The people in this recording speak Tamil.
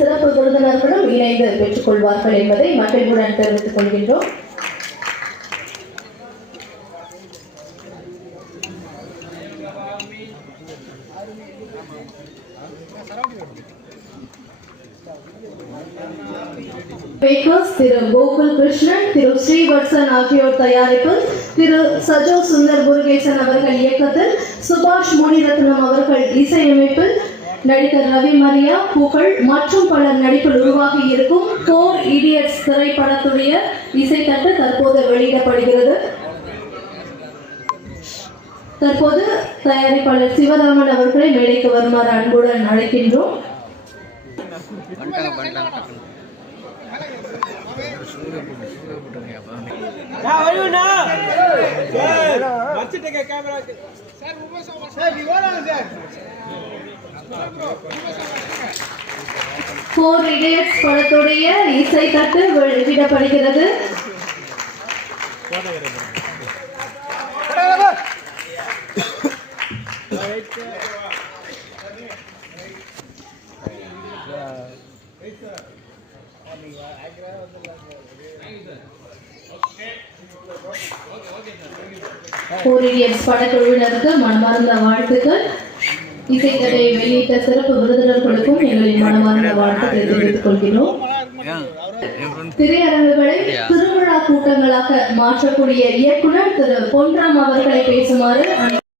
சிறப்பு விருந்தினர்களும் இணைந்து பெற்றுக் கொள்வார்கள் என்பதை மகிழ்வுடன் தெரிவித்துக் கொள்கின்றோம். திரு கோகுல் கிருஷ்ணன், திரு ஸ்ரீவத்சன் ஆகியோர் தயாரிப்பில், திரு சஜோ சுந்தர் முருகேசன் அவர்கள் இயக்கத்தில், சுபாஷ் மணிரத்னம் அவர்கள் இசையமைப்பில், நடிகர் ரவி மரியா, புகழ் மற்றும் பலர் நடிப்பில் உருவாகி இருக்கும் 4 Idiots திரைப்படத்துடைய இசைத்தட்டு தற்போது வெளியிடப்படுகிறது. தற்போது தயாரிப்பாளர் சிவராமன் அவர்களை மேடைக்கு வருமாறு அன்புடன் அழைக்கின்றோம். Four Idiots படத்துடைய இசைத்தட்டு வெளியிடப்படுகிறது. Four Idiots படக்குழுவினருக்கு மனமார்ந்த வாழ்த்துக்கள். இசைத்தட்டை வெளியிட்ட சிறப்பு விருந்தினர்களுக்கும் எங்களின் மனமார்ந்த வாழ்த்துக்களை தெரிவித்துக் கொள்கிறோம். திரையரங்குகளை திருவிழா கூட்டங்களாக மாற்றக்கூடிய இயக்குனர் திரு பொன்ராம் அவர்களை பேசுமாறு